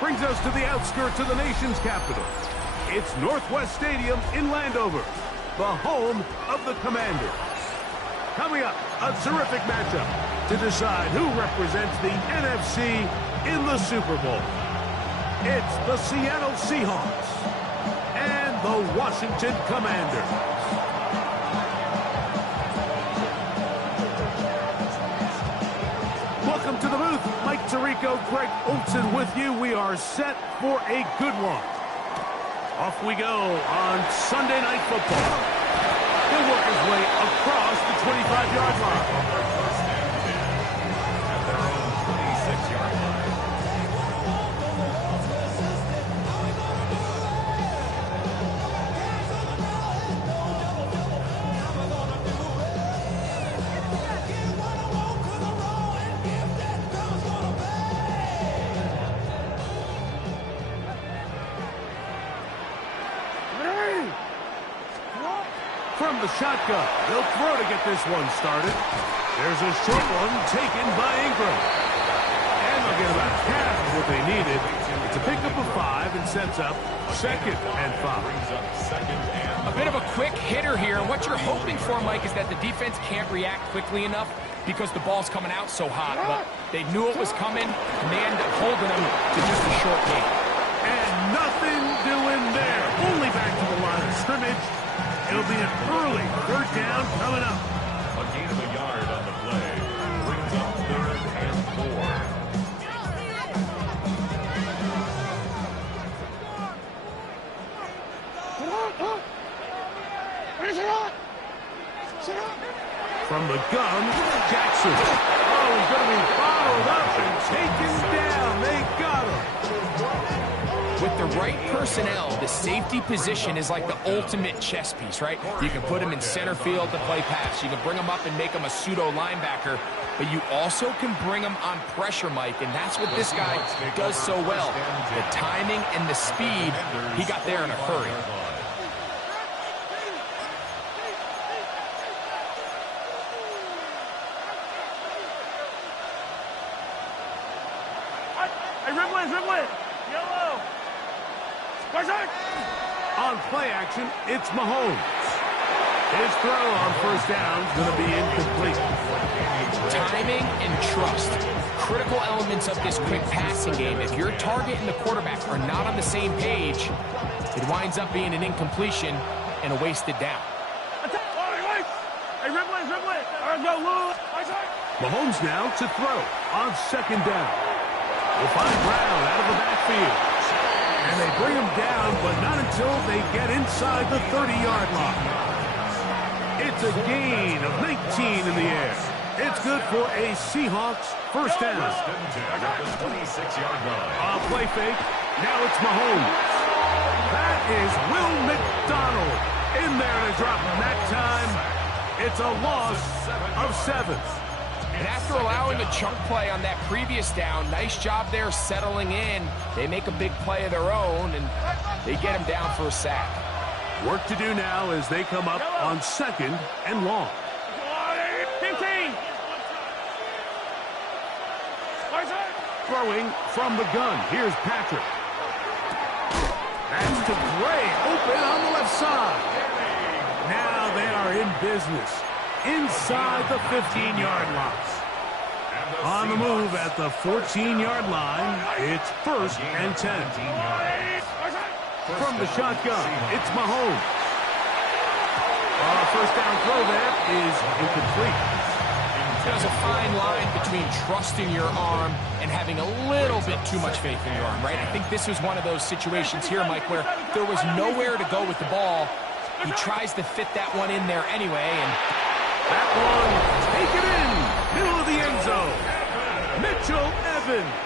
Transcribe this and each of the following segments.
brings us to the outskirts of the nation's capital. It's Northwest Stadium in Landover, the home of the Commanders. Coming up, a terrific matchup to decide who represents the NFC in the Super Bowl. It's the Seattle Seahawks and the Washington Commanders. Welcome to the booth. Mike Tirico, Greg Olsen with you. We are set for a good one. Off we go on Sunday Night Football. He'll work his way across the 25-yard line. From the shotgun, they'll throw to get this one started. There's a short one taken by Ingram. And they'll get about half of what they needed. It's a pickup of 5 and sets up 2nd and 5. A bit of a quick hitter here. What you're hoping for, Mike, is that the defense can't react quickly enough because the ball's coming out so hot. But they knew it was coming, and they ended up holding them to just a short game. And nothing doing there. Only back to the line of scrimmage. It'll be an early 3rd down coming up. A gain of a yard on the play. Brings up 3rd and 4. From the gun, Jackson. Oh, he's going to be followed up and taken down. They got him. With the right personnel, the safety position is like the ultimate chess piece, right? You can put him in center field to play pass. You can bring him up and make him a pseudo linebacker, but you also can bring him on pressure, Mike, and that's what this guy does so well. The timing and the speed, he got there in a hurry. On play action, it's Mahomes. His throw on 1st down is going to be incomplete. Timing and trust, critical elements of this quick passing game. If your target and the quarterback are not on the same page, it winds up being an incompletion and a wasted down. Mahomes now to throw on 2nd down. We'll find Brown out of the backfield. And they bring him down, but not until they get inside the 30-yard line. It's a gain of 19 in the air. It's good for a Seahawks 1st down. Play fake. Now it's Mahomes. That is Will McDonald in there to drop him that time. It's a loss of 7. And after allowing a chunk play on that previous down, nice job there settling in. They make a big play of their own, and they get him down for a sack. Work to do now as they come up on 2nd and long. 15. Throwing from the gun. Here's Patrick. That's to Gray. Open on the left side. Now they are in business. Inside the 15-yard line. On the move at the 14-yard line, it's 1st and 10. From the shotgun, it's Mahomes. 1st down throw there is incomplete. There's a fine line between trusting your arm and having a little bit too much faith in your arm, right? I think this was one of those situations here, Mike, where there was nowhere to go with the ball. He tries to fit that one in there anyway, and that one, take it in, middle of the end zone. Mitchell Evans.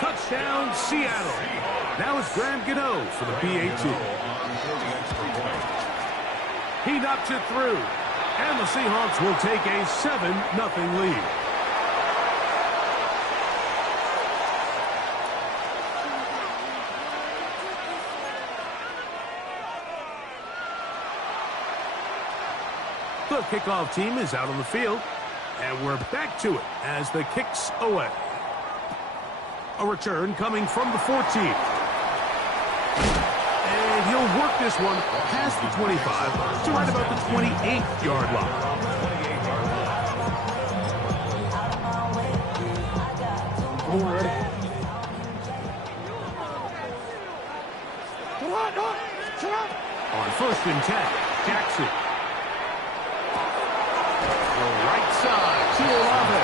Touchdown, Seattle. Now it's Graham Gano for the PAT. He knocks it through, and the Seahawks will take a 7-0 lead. The kickoff team is out on the field, and we're back to it as the kick's away. A return coming from the 14th. And he'll work this one past the 25 to right about the 28-yard line. On 1st and 10, Jackson. The right side to Olave.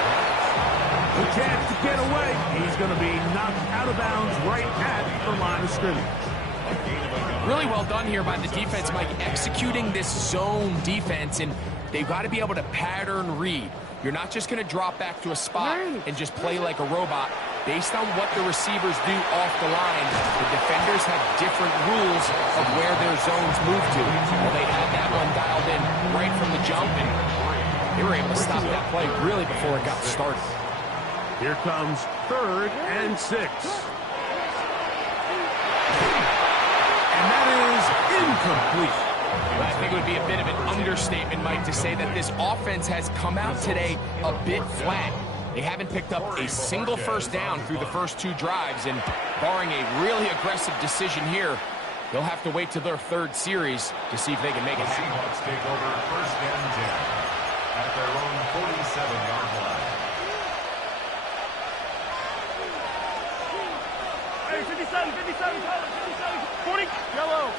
The chance to get away. He's going to be knocked out of bounds right at the line of scrimmage. Really well done here by the defense, Mike, executing this zone defense, and they've got to be able to pattern read. You're not just going to drop back to a spot and just play like a robot. Based on what the receivers do off the line, the defenders have different rules of where their zones move to. Well, they had that one dialed in right from the jump, and they were able to stop that play really before it got started. Here comes 3rd and 6. And that is incomplete. I think it would be a bit of an understatement, Mike, to say that this offense has come out today a bit flat. They haven't picked up a single first down through the first 2 drives, and barring a really aggressive decision here, they'll have to wait to their 3rd series to see if they can make it happen. Seahawks take over 1st and 10 at their own 47-yard line. Hey, 57, 57, 57, 40, yellow.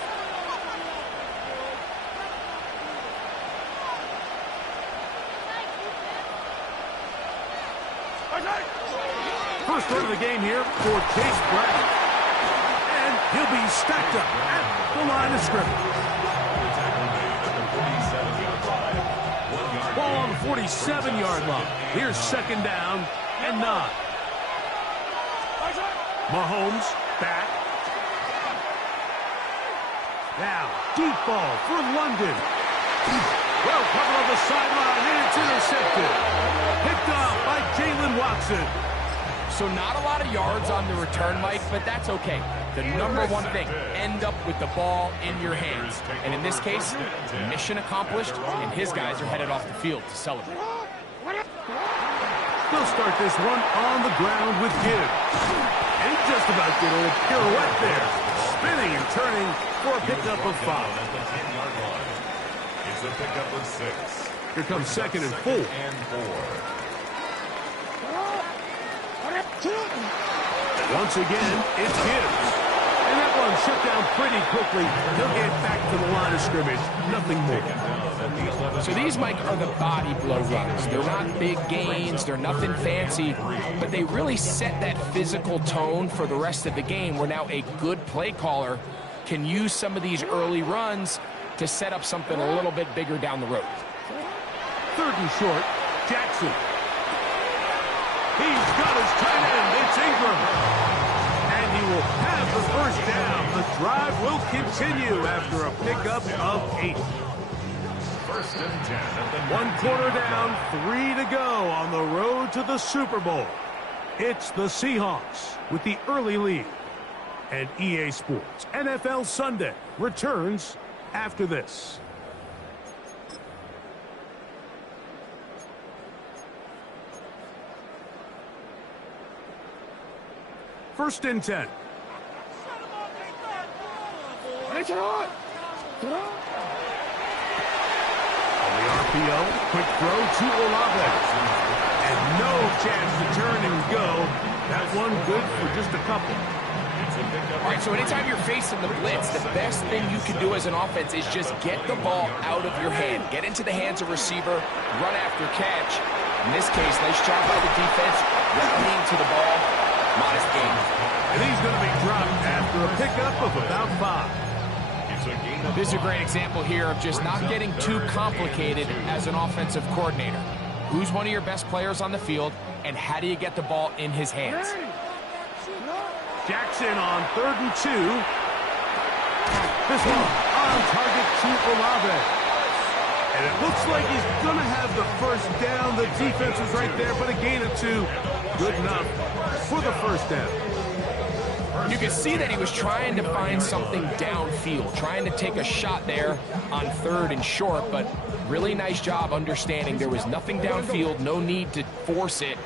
First run of the game here for Chase Brown. And he'll be stacked up at the line of scrimmage. Ball on the 47-yard line. Here's 2nd down and 9. Mahomes back. Now, deep ball for London. Well covered on the sideline, and it's intercepted. Picked off by Jalen Watson. So not a lot of yards on the return, Mike, but that's okay. The number one thing, end up with the ball in your hands. And in this case, mission accomplished, and his guys are headed off the field to celebrate. They'll start this one on the ground with Gibbs. And he just about did a little pirouette there. Spinning and turning for a pickup of 5. It's a pickup of 6. Here comes 2nd and 4. Once again, it's Gibbs. And that one shut down pretty quickly. He'll get back to the line of scrimmage. Nothing more. So these, Mike, are the body blow runs. They're not big gains. They're nothing fancy. But they really set that physical tone for the rest of the game, where now a good play caller can use some of these early runs to set up something a little bit bigger down the road. 3rd and short, Jackson. He's got his tight end. It's Ingram. And he will have the first down. The drive will continue after a pickup of 8. 1st and 10 at the 1 quarter down, 3 to go on the road to the Super Bowl. It's the Seahawks with the early lead. And EA Sports NFL Sunday returns after this. First and 10. On the RPO, quick throw to Olave. And no chance to turn and go. That one good for just a couple. All right, so anytime you're facing the blitz, the best thing you can do as an offense is just get the ball out of your hand. Get into the hands of receiver, run after catch. In this case, nice job by the defense, running to the ball. Modest gain. And he's going to be dropped after a pickup of about 5. This is a great example here of just not getting too complicated as an offensive coordinator. Who's one of your best players on the field, and how do you get the ball in his hands? Jackson on 3rd and 2. This one on target to Olave. And it looks like he's going to have the first down. The defense was right there, but a gain of 2. Good enough for the first down. You can see that he was trying to find something downfield, trying to take a shot there on 3rd and short, but really nice job understanding there was nothing downfield, no need to force it.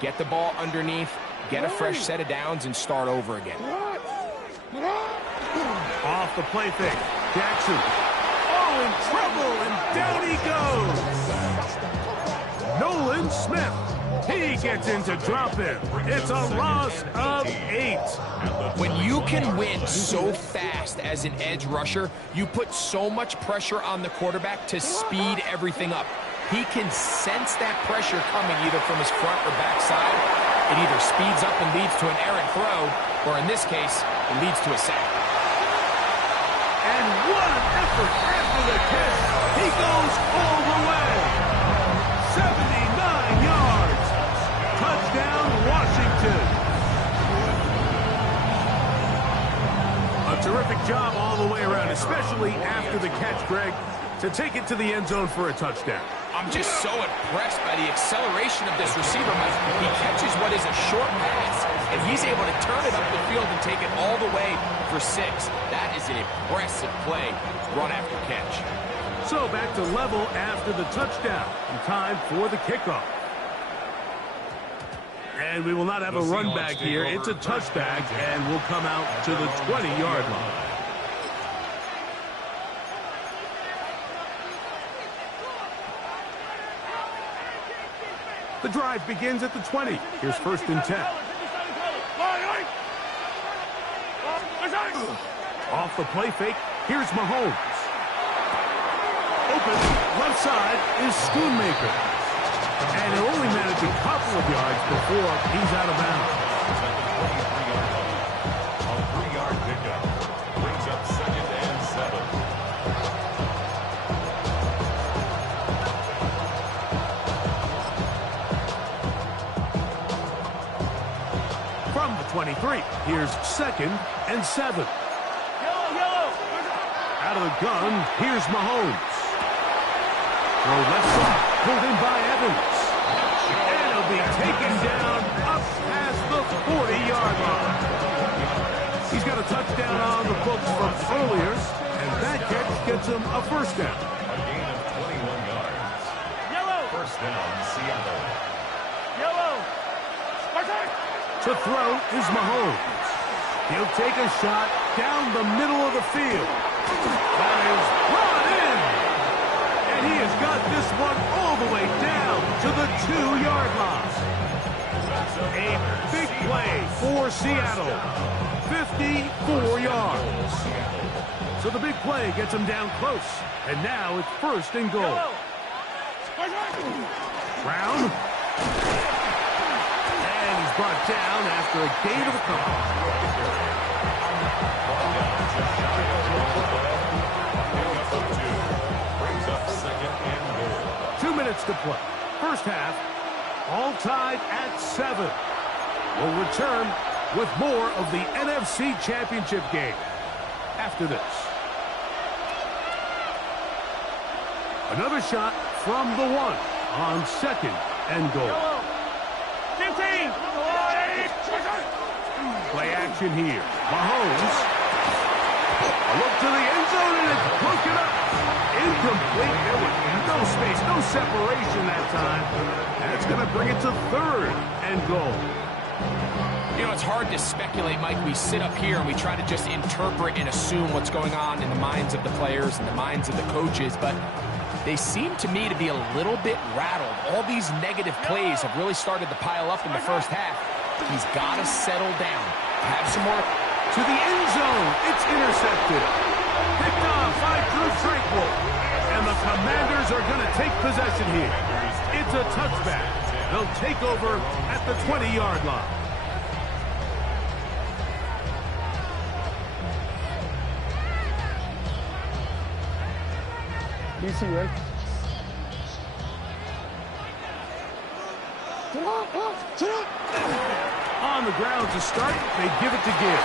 Get the ball underneath, get a fresh set of downs, and start over again. Off the play fake. Jackson. Oh, in trouble, and down he goes. Nolan Smith. He gets into drop-in. It's a loss of 8. When you can win so fast as an edge rusher, you put so much pressure on the quarterback to speed everything up. He can sense that pressure coming either from his front or back side. It either speeds up and leads to an errant throw, or in this case, it leads to a sack. And what an effort after the catch. He goes all the way. 79 yards. Touchdown, Washington. A terrific job all the way around, especially after the catch, Greg, to take it to the end zone for a touchdown. I'm just so impressed by the acceleration of this receiver, Mike. He catches what is a short pass, and he's able to turn it up the field and take it all the way for 6. That is an impressive play, run after catch. So back to level after the touchdown. And time for the kickoff. And we will not have a run back here. It's a touchback, and we'll come out to the 20-yard line. The drive begins at the 20. Here's 1st and 10. Off the play fake, here's Mahomes. Open, left side is Schoonmaker. And he'll only manage a couple of yards before he's out of bounds. A 3-yard pickup brings up 2nd and 7. From the 23, here's 2nd and 7. Out of the gun, here's Mahomes. Throw left side, pulled in by Evans. And he'll be taken down up past the 40-yard line. He's got a touchdown on the books from earlier, and that catch gets him a 1st down. A gain of 21 yards. 1st down, Seattle. To throw is Mahomes. He'll take a shot down the middle of the field. That is brought in. And he has got this one all the way down to the 2-yard line. A big play for Seattle. 54 yards. So the big play gets him down close. And now it's 1st and goal. Brown. And he's brought down after a gain of a couple. 2 minutes to play. 1st half, all tied at 7. We'll return with more of the NFC Championship game after this. Another shot from the 1 on 2nd and goal. 15! Play action here. Mahomes. A look to the end zone, and it's broken up. Incomplete. There was no space, no separation that time. That's going to bring it to 3rd and goal. You know, it's hard to speculate, Mike. We sit up here and we try to just interpret and assume what's going on in the minds of the players and the minds of the coaches, but they seem to me to be a little bit rattled. All these negative plays have really started to pile up in the 1st half. He's got to settle down. Have some more. To the end zone. It's intercepted. Picked off by Drew Tranquil. And the Commanders are going to take possession here. It's a touchback. They'll take over at the 20-yard line. DC, right? On the ground to start, they give it to Gibbs.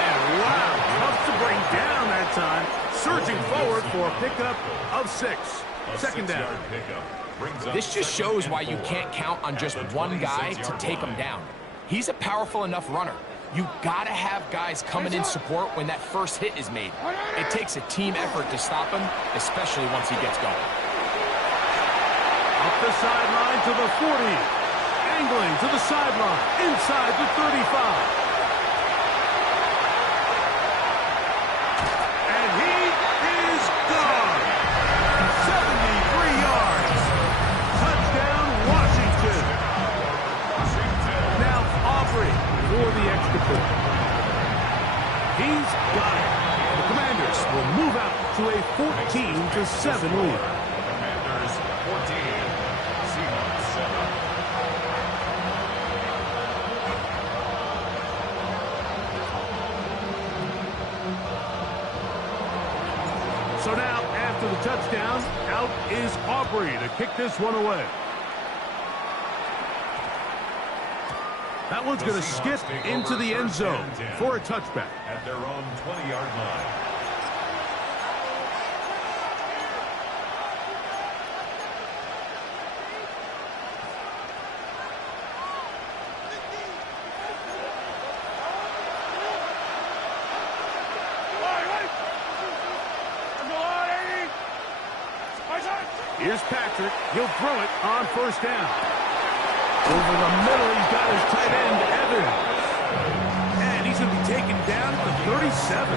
And wow, tough to bring down that time. Surging forward for a pickup of 6. 2nd down. This just shows why you can't count on just one guy to take him down. He's a powerful enough runner. You gotta have guys coming in support when that first hit is made. It takes a team effort to stop him, especially once he gets going. Up the sideline to the 40. Wrangling to the sideline, inside the 35. And he is gone. 73 yards. Touchdown, Washington. Now Aubrey for the extra point. He's got it. The Commanders will move out to a 14-7 lead. Commanders 14, Seahawks 7. So now, after the touchdown, out is Aubrey to kick this one away. That one's going to skip into the end zone for a touchback. At their own 20-yard line. Here's Patrick. He'll throw it on first down. Over the middle, he's got his tight end, Evans. And he's going to be taken down at the 37.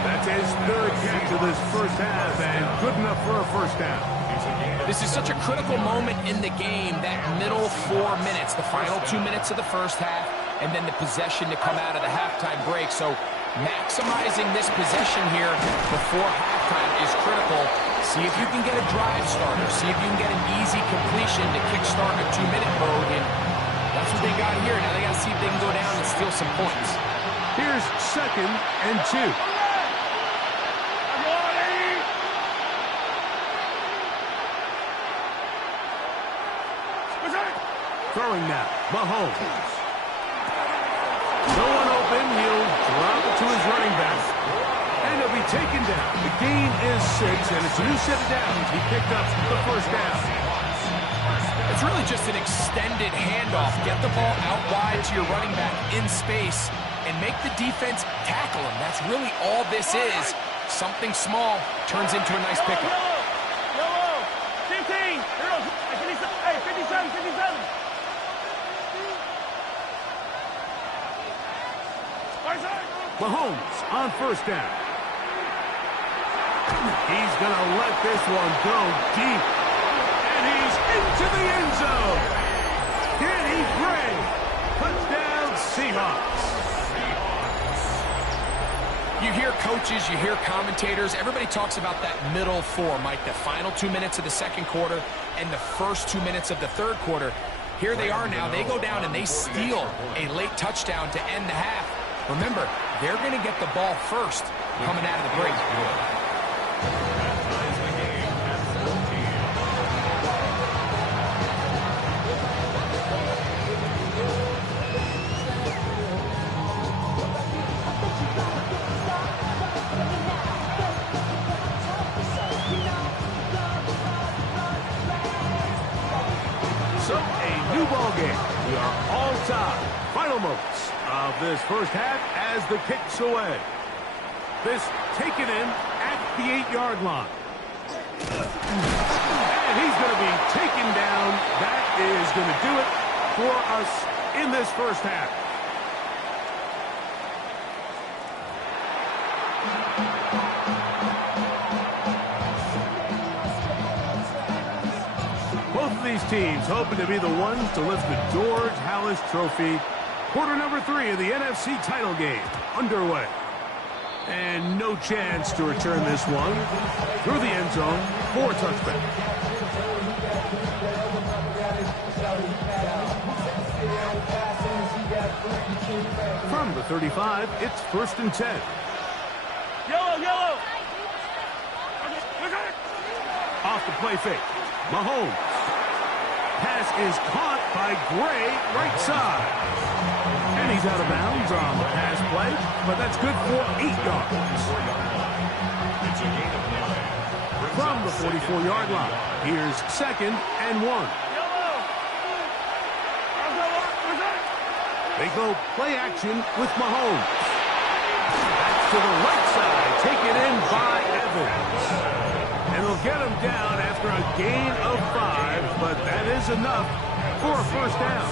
That's his third catch of this first half, and good enough for a first down. This is such a critical moment in the game, that middle 4 minutes, the final 2 minutes of the first half, and then the possession to come out of the halftime break. So maximizing this possession here before halftime is critical. See if you can get a drive starter. See if you can get an easy completion to kickstart a 2-minute mode. And that's what they got here. Now they got to see if they can go down and steal some points. Here's 2nd and 2. Throwing now, Mahomes. No one open. He'll drop it to his running back. And he'll be taken down. The gain is 6, and it's a new set of downs. He picked up the first down. It's really just an extended handoff. Get the ball out wide to your running back in space and make the defense tackle him. That's really all this is. Something small turns into a nice pickup. Yellow. 15. Hey, 57, 57. Mahomes on first down. He's going to let this one go deep. And he's into the end zone. Kenny Gray. Touchdown, Seahawks. You hear coaches, you hear commentators, everybody talks about that middle 4, Mike, the final 2 minutes of the second quarter and the first 2 minutes of the third quarter. Here they are now. They go down and they steal a late touchdown to end the half. Remember, they're going to get the ball first coming out of the break. So, a new ball game. We are all tied. Final moments of this first half as the kick's away. This taken in at the 8-yard line. And he's going to be taken down. That is going to do it for us in this first half. Both of these teams hoping to be the ones to lift the George Halas Trophy. Quarter number 3 of the NFC title game underway. And no chance to return this one through the end zone for a touchback. From the 35, it's 1st and 10. Yellow. Off the play fake. Mahomes. Pass is caught by Gray, right side. And he's out of bounds on the pass play, but that's good for 8 yards. From the 44-yard line, here's 2nd and 1. They go play action with Mahomes. That's to the right side, taken in by Evans. And they'll get him down after a gain of 5, but that is enough for a first down.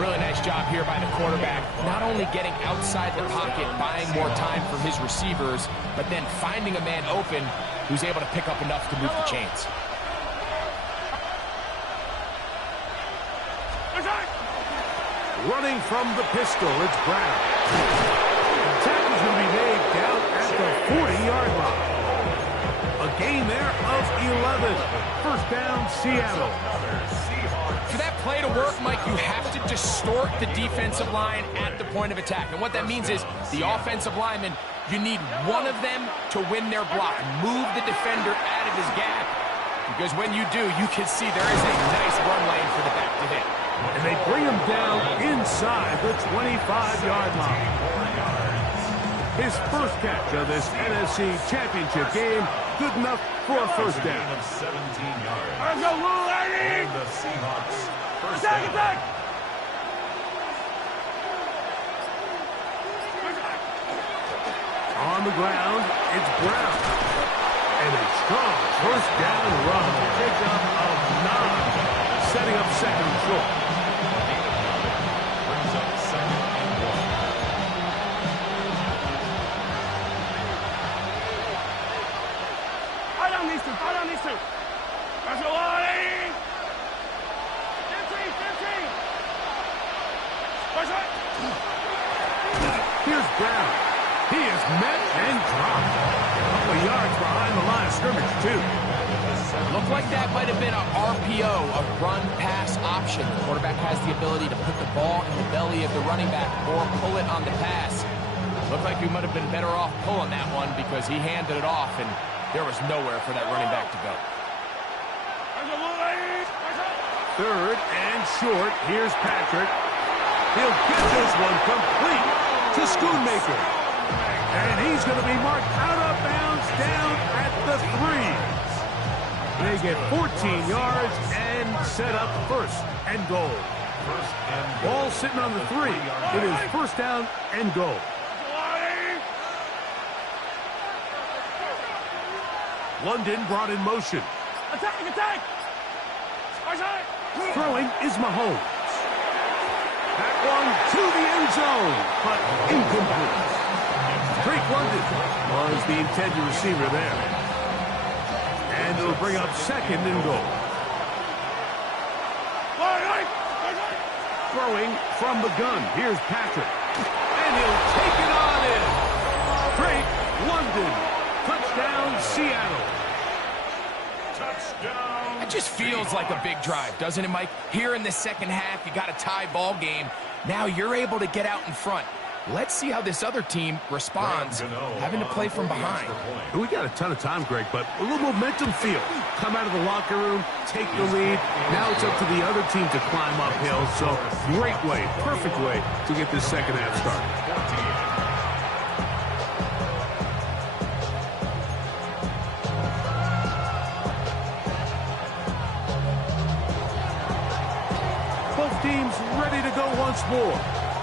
Really nice job here by the quarterback, not only getting outside the pocket, buying more time for his receivers, but then finding a man open who's able to pick up enough to move the chains. Running from the pistol, it's Brown. The tackle's going to be made down at the 40-yard line. A gain there of 11. First down, Seattle. For that play to work, Mike, you have to distort the defensive line at the point of attack. And what that means is the offensive lineman, you need one of them to win their block. Move the defender out of his gap. Because when you do, you can see there is a nice run lane for the back to hit. And they bring him down inside the 25-yard line. His first catch of this NFC Championship game, good enough for a first down. Of 17 yards. Let's go, Lou Lady! And the Seahawks first Attack, down. attack! On the ground, it's Brown. And a strong first down run. Pickup of 9. Setting up second and short. Brings up second and 1. I don't need to. Let's go, Lady! 15. Push it! Here's Brown. He is met and dropped. A couple of yards behind the line of scrimmage, too. Looked like that might have been a RPO, a run-pass option. The quarterback has the ability to put the ball in the belly of the running back or pull it on the pass. Looked like he might have been better off pulling that one because he handed it off, and there was nowhere for that running back to go. Let's go, Lou Lady! Push it! Third and short. Here's Patrick. He'll get this one complete to Schoonmaker. And he's going to be marked out of bounds down at the 3. They get 14 yards and set up first and goal. First and goal. Ball sitting on the 3. It is first down and goal. London brought in motion. Attack! Push it! Throwing is Mahomes. That one to the end zone, but incomplete. Drake London was the intended receiver there. And it'll bring up second and goal. Throwing from the gun. Here's Patrick. And he'll take it on in. Drake London. Touchdown, Seattle. Touchdown. It just feels like a big drive, doesn't it, Mike? Here in the second half, you got a tie ball game. Now you're able to get out in front. Let's see how this other team responds, having to play from behind. We got a ton of time, Greg, but a little momentum feel. Come out of the locker room, take the lead. Now it's up to the other team to climb uphill. So great way, perfect way to get this second half started. Both teams ready to go once more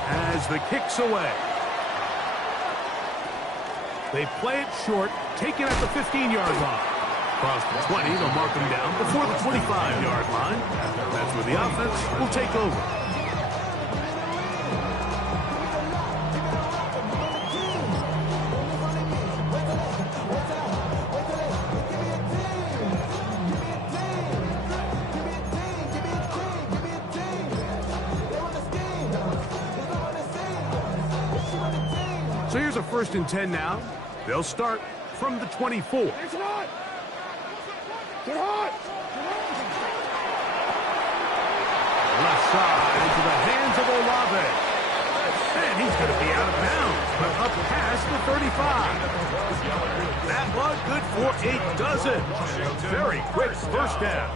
as the kick's away. They play it short, take it at the 15-yard line. Across the 20, they'll mark them down before the 25-yard line. That's where the offense will take over. So here's a 1st and 10 now. They'll start from the 24. It's hot! Get hot! Left side into the hands of Olave. And he's going to be out of bounds, but up past the 35. That was good for a dozen. Very quick first down.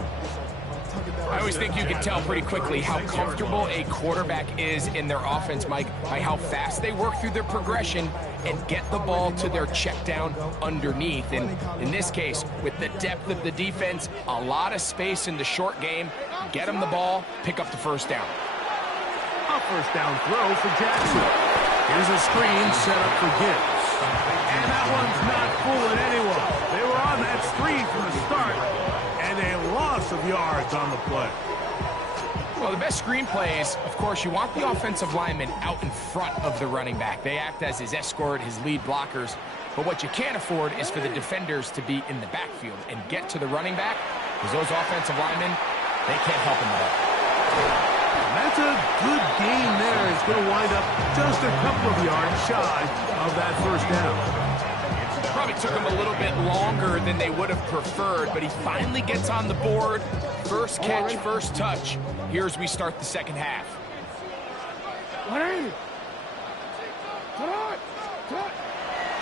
I always think you can tell pretty quickly how comfortable a quarterback is in their offense, Mike, by how fast they work through their progression and get the ball to their check down underneath. And in this case, with the depth of the defense, a lot of space in the short game, get them the ball, pick up the first down. A first down throw for Jackson. Here's a screen set up for Gibbs. And that one's not fooling anyone. They were on that screen from the start, and a loss of yards on the play. Well, the best screenplay is, of course, you want the offensive lineman out in front of the running back. They act as his escort, his lead blockers. But what you can't afford is for the defenders to be in the backfield and get to the running back, because those offensive linemen, they can't help him with that. That's a good gain there. It's going to wind up just a couple of yards shy of that first down. Probably took him a little bit longer than they would have preferred, but he finally gets on the board. First catch, first touch. Here as we start the second half.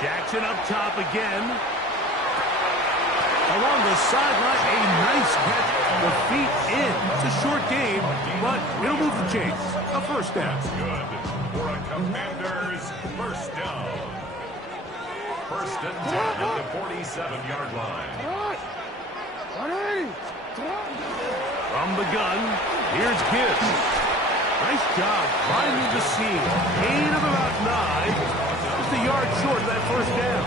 Jackson up top again. Along the sideline, a nice catch. The feet in. It's a short game, but it'll move the chains. A first down. Good for a Commanders first down. First and 10 at the 47-yard line. From the gun, here's Gibbs. Nice job finding the seam. Gain of about 9. Just a yard short of that first down.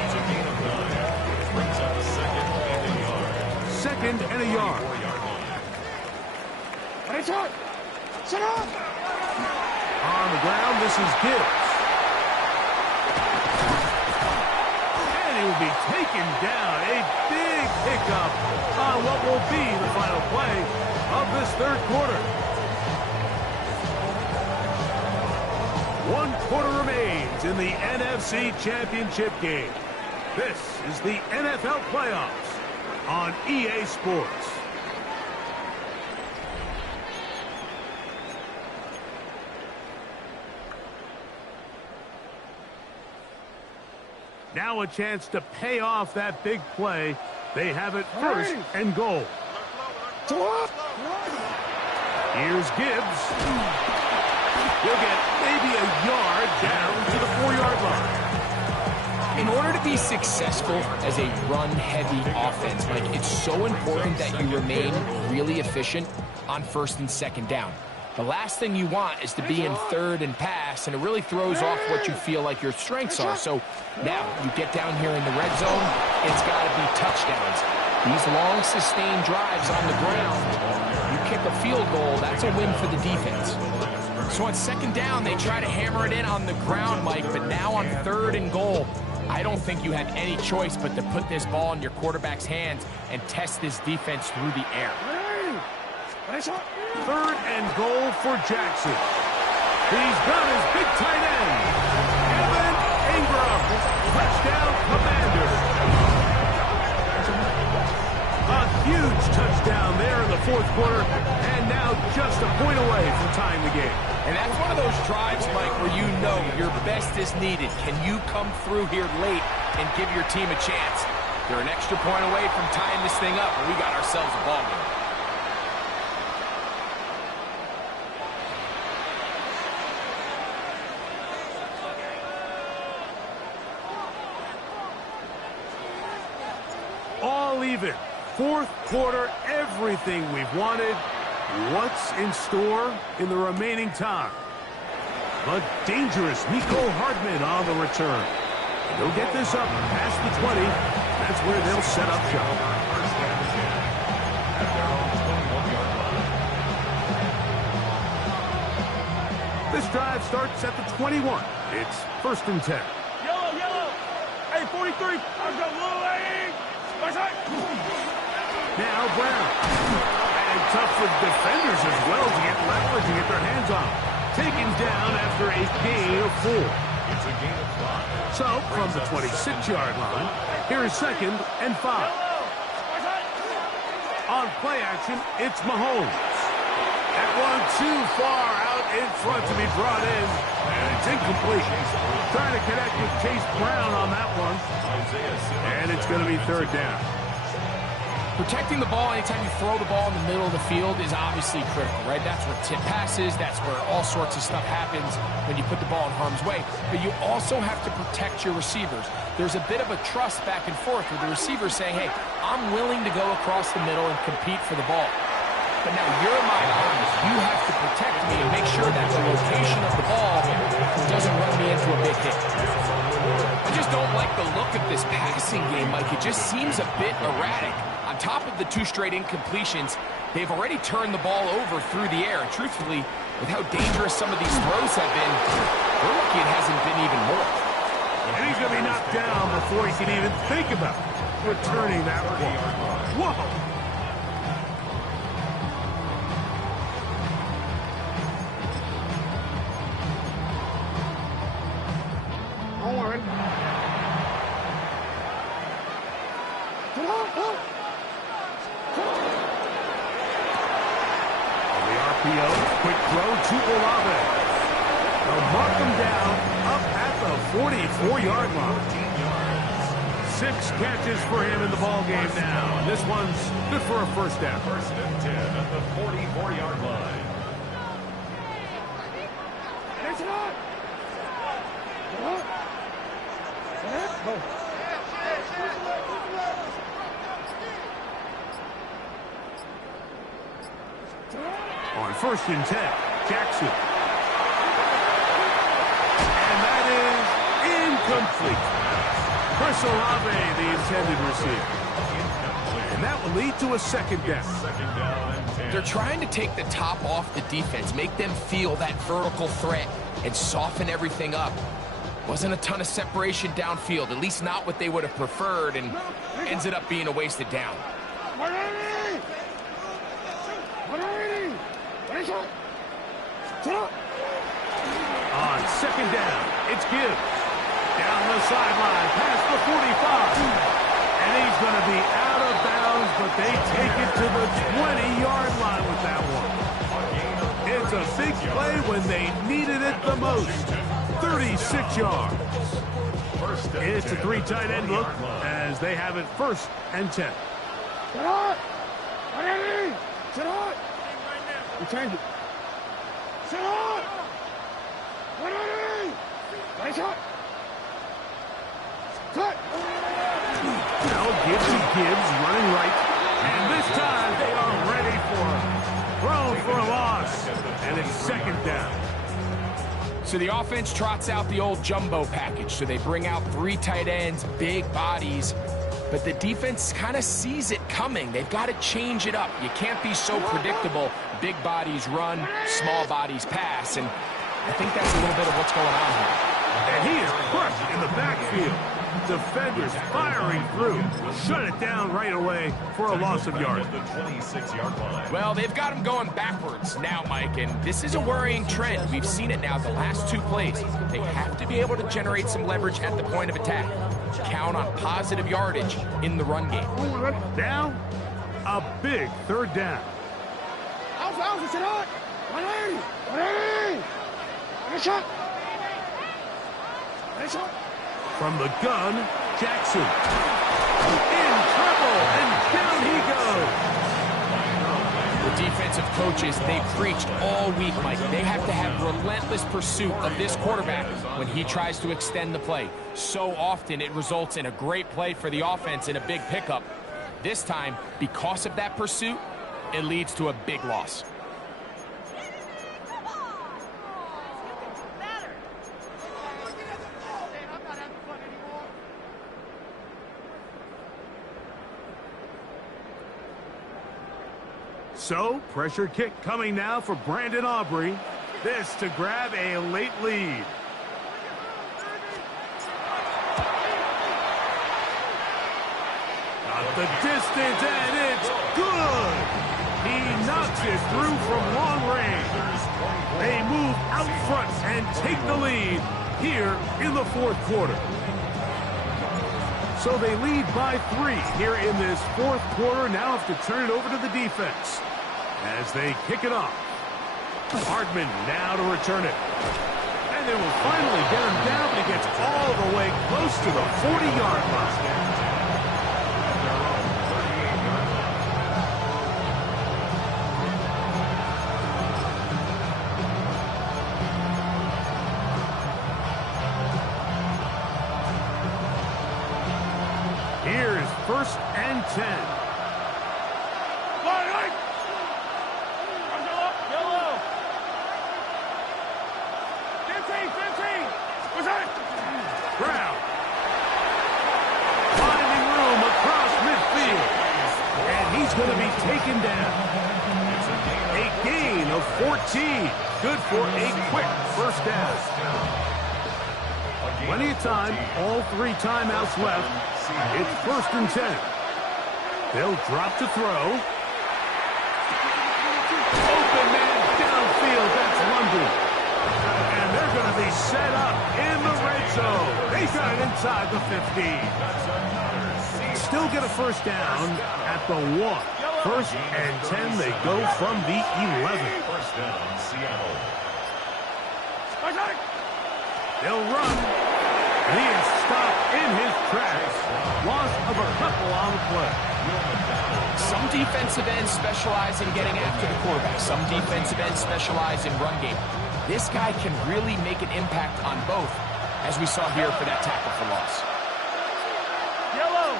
It's a gain of 9. Brings up second and a yard. Second and a yard. 4-yard line. On the ground, this is Gibbs. And he will be taken down. A big pickup on what will be the final play of this third quarter. 1 quarter remains in the NFC Championship game. This is the NFL playoffs on EA Sports. Now a chance to pay off that big play. They have it first and goal. Here's Gibbs. He'll get maybe a yard down to the 4-yard line. In order to be successful as a run-heavy offense, Mike, it's so important that you remain really efficient on first and second down. The last thing you want is to be in third and pass, and it really throws off what you feel like your strengths are. So now you get down here in the red zone, it's got to be touchdowns. These long sustained drives on the ground, you kick a field goal, that's a win for the defense. So on second down, they try to hammer it in on the ground, Mike, but now on third and goal, I don't think you have any choice but to put this ball in your quarterback's hands and test this defense through the air. Third and goal for Jackson. He's got his big tight end, Evan Ingram. Touchdown, Commanders. A huge touchdown there in the fourth quarter, and now just a point away from tying the game. And that's one of those drives, Mike, where you know your best is needed. Can you come through here late and give your team a chance? They're an extra point away from tying this thing up, and we got ourselves a ball game. All even. Fourth quarter, everything we've wanted. What's in store in the remaining time? But dangerous Nico Hardman on the return. They'll get this up past the 20. That's where they'll set up shop. This drive starts at the 21. It's first and 10. Yellow, yellow. Hey, 43. I've got low leg. My side. Now Brown. And tough for defenders as well to get leverage and get their hands on. Taken down after a gain of 4. It's a gain of 5. So, from the 26-yard line, here is second and 5. On play action, it's Mahomes. That one too far out in front to be brought in, and it's incomplete. Trying to connect with Chase Brown on that one, and it's going to be third down. Protecting the ball anytime you throw the ball in the middle of the field is obviously critical, right? That's where tip passes, that's where all sorts of stuff happens when you put the ball in harm's way. But you also have to protect your receivers. There's a bit of a trust back and forth with the receivers saying, hey, I'm willing to go across the middle and compete for the ball. But now you're my eyes. You have to protect me and make sure that the location of the ball doesn't run me into a big hit. I just don't like the look of this passing game, Mike. It just seems a bit erratic. On top of the 2 straight incompletions, They've already turned the ball over through the air. And truthfully, with how dangerous some of these throws have been, we're lucky it hasn't been even more. And he's going to be knocked down before he can even think about returning that ball. Whoa! Quick throw to Olave. They'll mark him down up at the 44-yard line. 6 catches for him in the ball game now. This one's good for a first down. First and 10 at the 44-yard line. On first and 10, Jackson. And that is incomplete. Chris Olave, the intended receiver. And that will lead to a second down. They're trying to take the top off the defense, make them feel that vertical threat, and soften everything up. Wasn't a ton of separation downfield, at least not what they would have preferred, and ends up being a wasted down. On second down, it's Gibbs. Down the sideline, past the 45. And he's going to be out of bounds, but they take it to the 20-yard line with that one. It's a big play when they needed it the most. 36 yards. It's a 3 tight end look as they have it first and 10. We change it. Set up! Nice shot! Cut! Now Gibbs running right. And this time they are ready for him. Thrown for a loss. And it's second down. So the offense trots out the old jumbo package. So they bring out 3 tight ends, big bodies. But the defense kind of sees it coming. They've got to change it up. You can't be so predictable. Big bodies run, small bodies pass. And I think that's a little bit of what's going on here. And he is crushed in the backfield. Defenders firing through. Shut it down right away for a loss of yards. Well, they've got him going backwards now, Mike, and this is a worrying trend. We've seen it now the last 2 plays. They have to be able to generate some leverage at the point of attack. Count on positive yardage in the run game. Now, a big third down. From the gun, Jackson. In trouble, and down he goes. The defensive coaches, they preached all week, Mike. They have to have relentless pursuit of this quarterback when he tries to extend the play. So often it results in a great play for the offense and a big pickup. This time, because of that pursuit, it leads to a big loss. So, pressure kick coming now for Brandon Aubrey. This to grab a late lead. Got the distance, and it's good. He knocks it through from long range. They move out front and take the lead here in the fourth quarter. So they lead by 3 here in this fourth quarter. Now have to turn it over to the defense as they kick it off. Hardman now to return it. And they will finally get him down, but he gets all the way close to the 40-yard line. Here's first and 10. Brown. Finding room across midfield. And he's going to be taken down. gain of 14. Good for a quick first down. Plenty of time, all 3 timeouts left. It's 1st and 10. They'll drop to throw. Open man downfield, that's London. And they're going to be set up in the red zone. They got it inside the 15. Still get a first down at the 1. 1st and 10, they go from the 11. First down, Seattle. They'll run. And he is stopped in his tracks. Loss of a couple on the play. Some defensive ends specialize in getting after the quarterback. Some defensive ends specialize in run game. This guy can really make an impact on both, as we saw here for that tackle for loss. Yellow.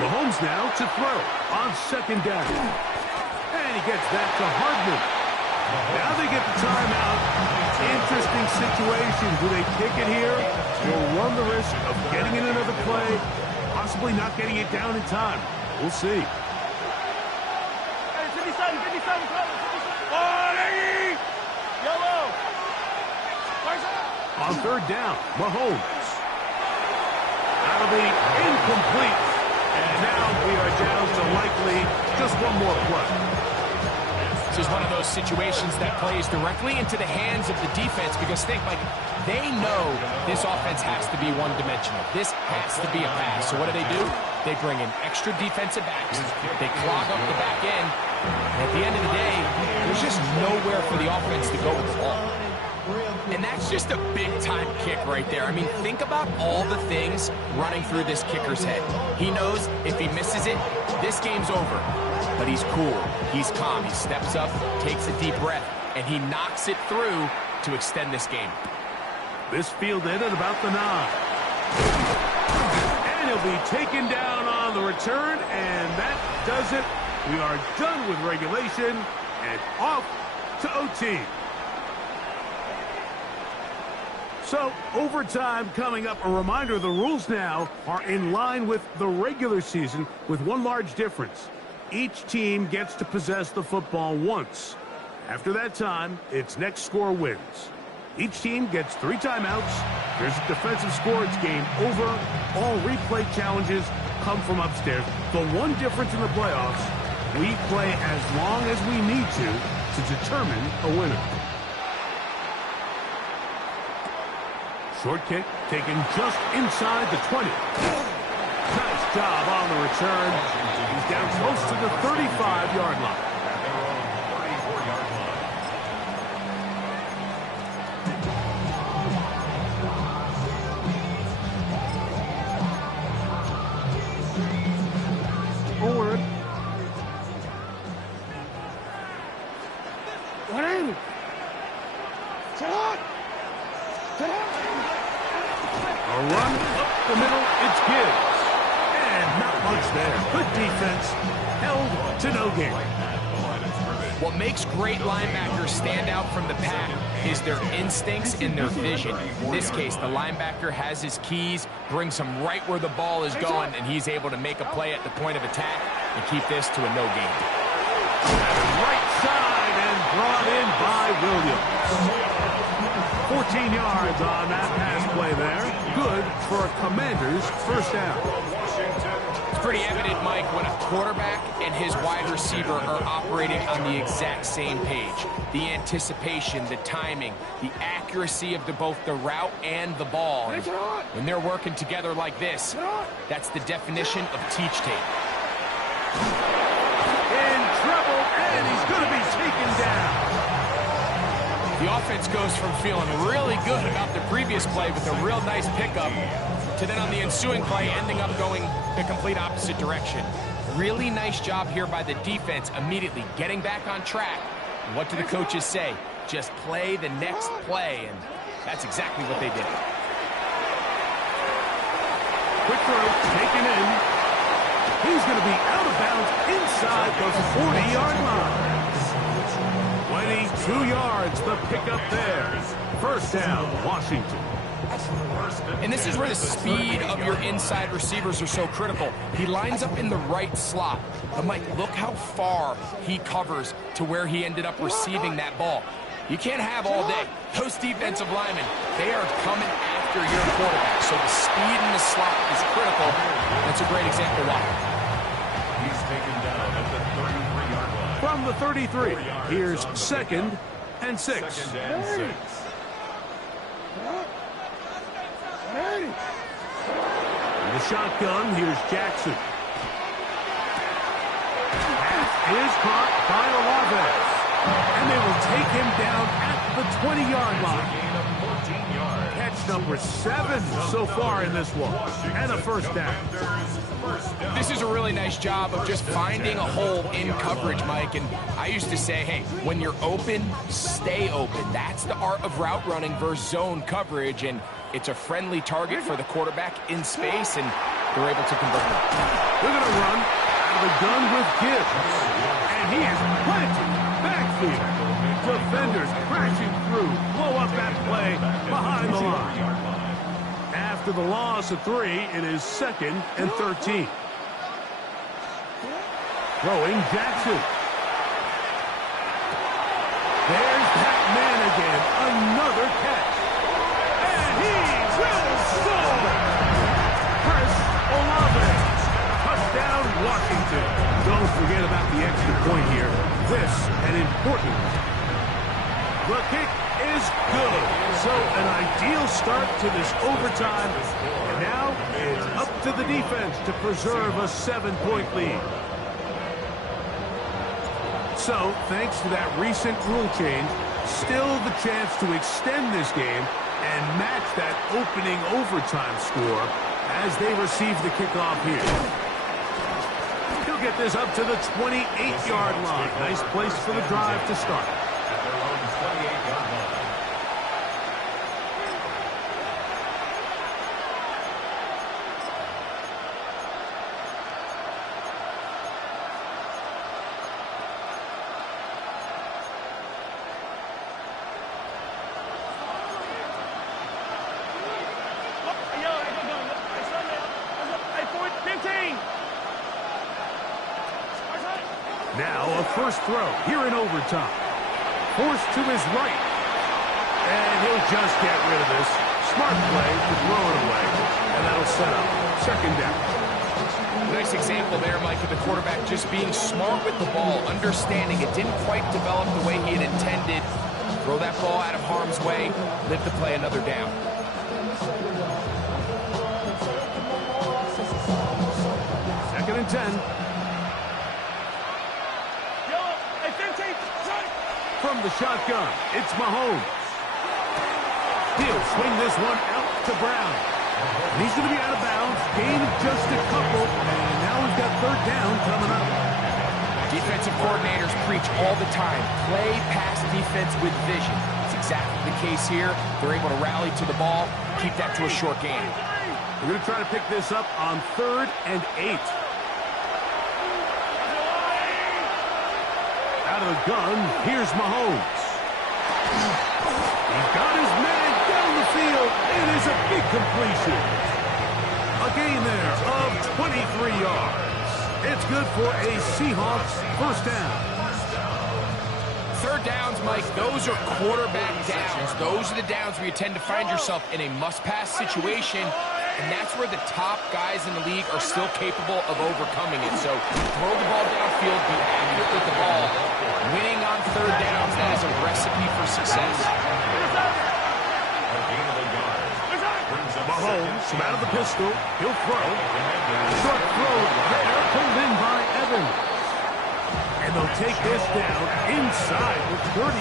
Mahomes now to throw on 2nd down. And he gets that to Hardman. Now they get the timeout. Interesting situation. Do they kick it here? Or run the risk of getting in another play, possibly not getting it down in time? We'll see. Hey, 57, 57, Yellow. On 3rd down, Mahomes. That'll be incomplete. And now we are down to likely just one more play. This is one of those situations that plays directly into the hands of the defense because think, like, they know this offense has to be one-dimensional. This has to be a pass. So what do? They bring in extra defensive backs. They clog up the back end. And at the end of the day, there's just nowhere for the offense to go with the ball. And that's just a big-time kick right there. I mean, think about all the things running through this kicker's head. He knows if he misses it, this game's over. But he's cool. He's calm. He steps up, takes a deep breath, and he knocks it through to extend this game. This fielded at about the 9. And he'll be taken down on the return, and that does it. We are done with regulation and off to OT. So, overtime coming up. A reminder, the rules now are in line with the regular season with one large difference. Each team gets to possess the football once. After that time, its next score wins. Each team gets 3 timeouts. There's a defensive score. It's game over. All replay challenges come from upstairs. The one difference in the playoffs, we play as long as we need to determine a winner. Short kick taken just inside the 20. Nice job on the return. He's down close to the 35-yard line. Forward. A run up the middle, it's Gibbs. And not much there. Good defense, held to no gain. What makes great linebackers stand out from the pack is their instincts and their vision. In this case, the linebacker has his keys, brings him right where the ball is going, and he's able to make a play at the point of attack and keep this to a no gain. Right side and brought in by Williams. 14 yards on that pass play there. Good for a Commander's first down. It's pretty evident, Mike, when a quarterback and his wide receiver are operating on the exact same page. The anticipation, the timing, the accuracy of both the route and the ball. And when they're working together like this, that's the definition of teach tape. In trouble, and he's going to be taken down. The offense goes from feeling really good about the previous play with a real nice pickup to then on the ensuing play ending up going the complete opposite direction. Really nice job here by the defense immediately getting back on track. And what do the coaches say? Just play the next play, and that's exactly what they did. Quick throw taken in. He's going to be out of bounds inside the 40-yard line. 22 yards, the pickup there. First down, Washington. And this is where the speed of your inside receivers are so critical. He lines up in the right slot. But Mike, look how far he covers to where he ended up receiving that ball. You can't have all day. Those defensive linemen, they are coming after your quarterback. So the speed in the slot is critical. That's a great example why. He's taken down at the 33-yard line. From the 33, here's 2nd and 6. 2nd and 6. In the shotgun, here's Jackson. Pass is caught by Olave. And they will take him down at the 20-yard line. Gain of 14 yards. Catch number 7 so far in this one. And a first down. This is a really nice job of just finding a hole in coverage, Mike. And I used to say, hey, when you're open, stay open. That's the art of route running versus zone coverage. And it's a friendly target for the quarterback in space, and they're able to convert it. They're going to run out of the gun with Gibbs. And he is planted backfield. Defenders crashing through. Blow up that play behind the line. After the loss of 3, it is 2nd and 13. Throwing Jackson. There's that man again. Another catch. And he will score. Chris Olave. Touchdown, Washington. Don't forget about the extra point here. This an important one. The kick is good. So an ideal start to this overtime. And now it's up to the defense to preserve a 7-point lead. So, thanks to that recent rule change, still the chance to extend this game and match that opening overtime score as they receive the kickoff here. He'll get this up to the 28-yard line. Nice place for the drive to start. At their own 28-yard line. Now a first throw here in overtime. Forced to his right. And he'll just get rid of this. Smart play to throw it away. And that'll set up 2nd down. Nice example there, Mike, of the quarterback just being smart with the ball, understanding it didn't quite develop the way he had intended. Throw that ball out of harm's way, live to play another down. 2nd and 10. From the shotgun, it's Mahomes. He'll swing this one out to Brown. And he's going to be out of bounds. Gain of just a couple. And now we've got 3rd down coming up. Defensive coordinators preach all the time. Play pass defense with vision. It's exactly the case here. They're able to rally to the ball, keep that to a short gain. We're going to try to pick this up on 3rd and 8. Out of the gun, here's Mahomes. He's got his man down the field. It is a big completion. A gain there of 23 yards. It's good for a Seahawks first down. 3rd downs, Mike, those are quarterback downs. Those are the downs where you tend to find yourself in a must-pass situation, and that's where the top guys in the league are still capable of overcoming it. So throw the ball downfield, be accurate with the ball. Winning on 3rd downs, that is a recipe for success. Mahomes from out of the pistol. He'll throw. Short throw there, pulled in by Evans. And they'll take this down inside the 35.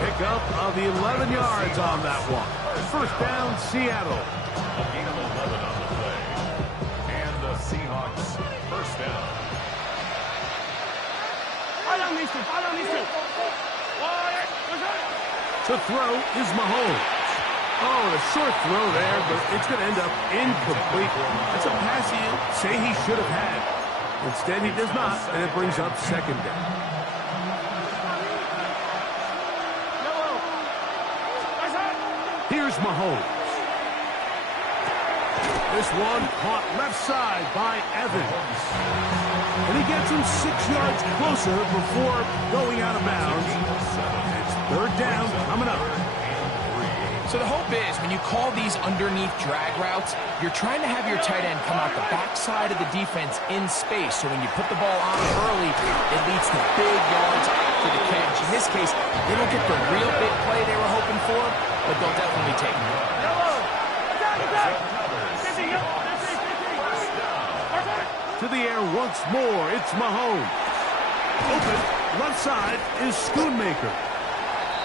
Pickup of 11 yards on that one. First down, Seattle. A gain of 11 on the play. And the Seahawks first down. To throw is Mahomes. Oh, a short throw there, but it's going to end up incomplete. That's a pass he'd say he should have had. Instead, he does not, and it brings up 2nd down. Here's Mahomes. This one caught left side by Evans. And he gets him 6 yards closer before going out of bounds. It's third down coming up. So the hope is when you call these underneath drag routes, you're trying to have your tight end come out the backside of the defense in space. So when you put the ball on early, it leads to big yards after the catch. In this case, they don't get the real big play they were hoping for, but they'll definitely take it. To the air once more, it's Mahomes. Open, left side is Schoonmaker.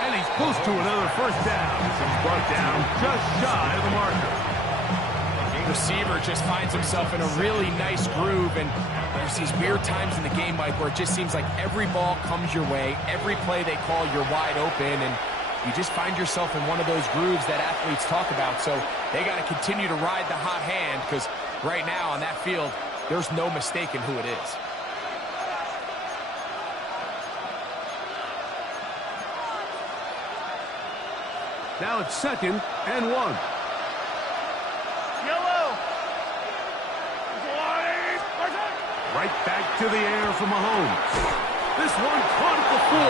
And he's close to another first down. He's brought down just shy of the marker. The receiver just finds himself in a really nice groove, and there's these weird times in the game, Mike, where it just seems like every ball comes your way, every play they call, you're wide open, and you just find yourself in one of those grooves that athletes talk about. So they got to continue to ride the hot hand, because right now on that field, there's no mistaking who it is. Now it's 2nd and 1. Yellow. Right back to the air for Mahomes. This one caught at the 4.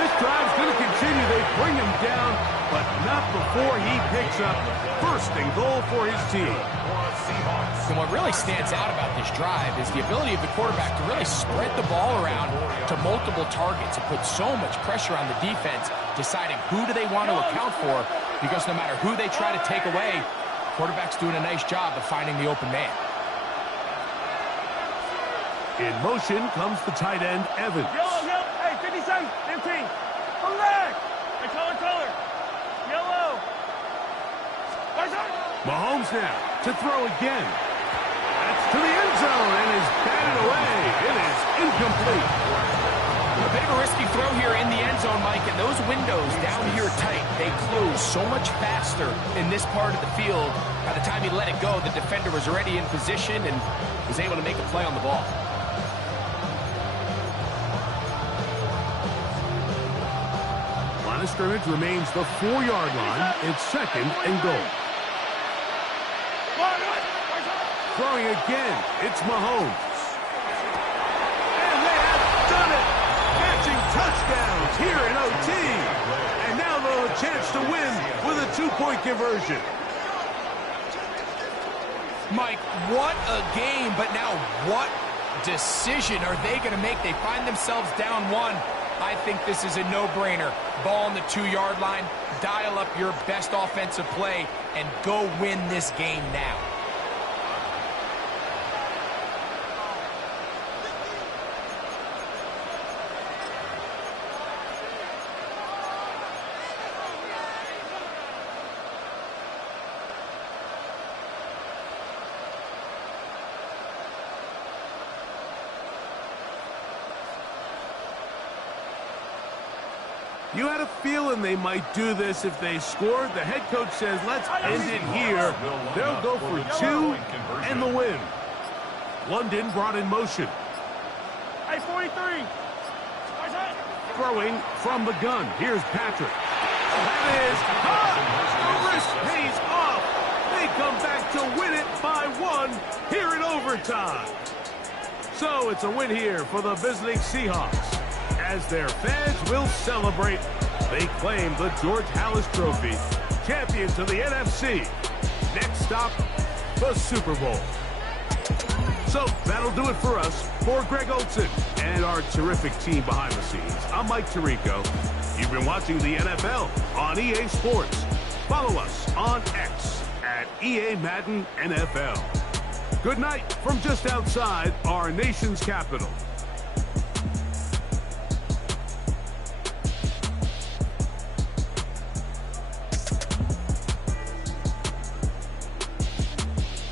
This drive's going to continue. They bring him down, but not before he picks up first and goal for his team. And what really stands out about this drive is the ability of the quarterback to really spread the ball around to multiple targets and put so much pressure on the defense, deciding who do they want to account for, because no matter who they try to take away, quarterback's doing a nice job of finding the open man. In motion comes the tight end, Evans. Yellow. Hey, 50 cents. 15. Come back. Hey, color. Yellow. Mahomes now to throw again. That's to the end zone and is batted away. It is incomplete. A bit of a risky throw here in the end zone, Mike, and those windows down here tight, they close so much faster in this part of the field. By the time he let it go, the defender was already in position and was able to make a play on the ball. Line of scrimmage remains the 4-yard line. It's 2nd and goal. Throwing again, it's Mahomes. And they have done it! Matching touchdowns here in OT. And now they'll have a chance to win with a 2-point conversion. Mike, what a game, but now what decision are they going to make? They find themselves down 1. I think this is a no-brainer. Ball on the 2-yard line, dial up your best offensive play, and go win this game now. You had a feeling they might do this if they scored. The head coach says, let's end it here. They'll go for 2 and the win. London brought in motion. Hey, 43. Throwing from the gun. Here's Patrick. That is hot. The risk pays off. They come back to win it by 1 here in overtime. So it's a win here for the visiting Seahawks. As their fans will celebrate, they claim the George Halas Trophy, champions of the NFC. Next stop, the Super Bowl. So that'll do it for us. For Greg Olson and our terrific team behind the scenes, I'm Mike Tirico. You've been watching the NFL on EA Sports. Follow us on X at EA Madden NFL. Good night from just outside our nation's capital.